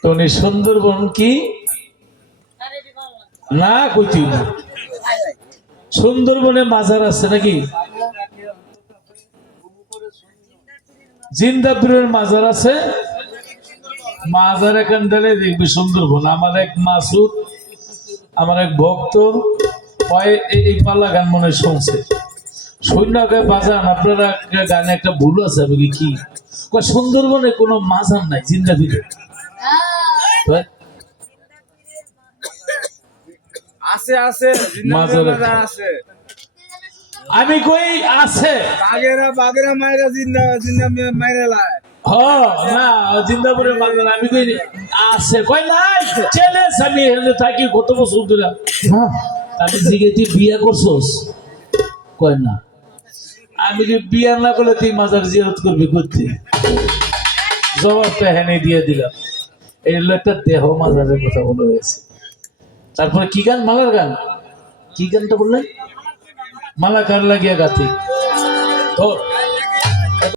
তো উনি সুন্দরবন কি? না কইতি সুন্দরবনে মাজার আছে নাকি? জিন্দাপুরের মাজার আছে? মাজার এখান থেকে দেখবি সুন্দরবন। আমার এক মাসুদ আমার এক ভক্ত এই পাল্লা গান মনে শুনছে। সৈন্যকে বাজান আপনারা গানে একটা ভুল আছে আমি কি সুন্দরবনে কোনো মাজার নাই জিন্দাপুরে। কয়, আছে আছে আছে। আমি কই? আছে। বাগেরা বাগেরা মাইরা জিন্দা জিন্দা মাইরা লাই। হ না জিন্দাপুরের মাজার আমি কই আছে। কই নাই? চ্যালেঞ্জ আমি এখানে থাকি কত বছর ধরে? আমি জিগে তুই বিয়ে করছস? কয় না। আমি কি বিয়া না করলে তুই মাজার জিয়ারত করবি করতে জবাবটা হেনে দিয়ে দিলাম। এই হলো একটা দেহ মাজারের কথা বলা হয়েছে। তারপরে কি গান? মালার গান। কি গানটা বললেন? মালাকার লাগিয়া গাতি ধর।